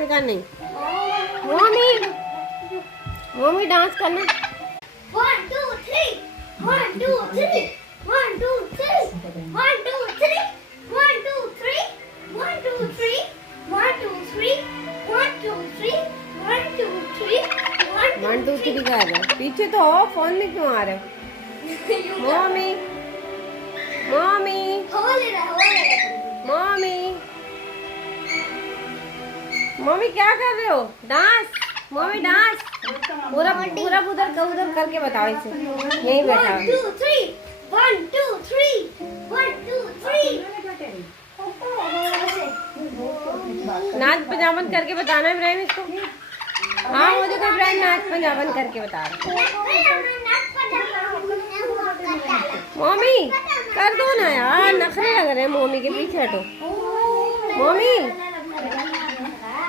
नाचेगा नहीं। Mummy mummy dance करना। 1 2 3 1 2 3 1 2 3 1 2 3 1 2 3 1 2 3 1 2 3 1 2 3 1 2 3 1 2 3 का है। पीछे तो हो, फोन में क्यों आ रहे हो? मम्मी मम्मी मम्मी मम्मी क्या कर रहे हो? डांस मम्मी डांस पूरा पूरा उधर करके बताओ इसे। यही बताओ। 1 2 3 1 2 3 1 2 3 नाच पंजाबन करके बताना है इब्राहिम इसको। हाँ वो देखो इब्राहिम नाच पंजाबन करके बता रहा है। मम्मी कर दो ना यार, नखरे लग रहे हैं। मम्मी के पीछे हटो। मम्मी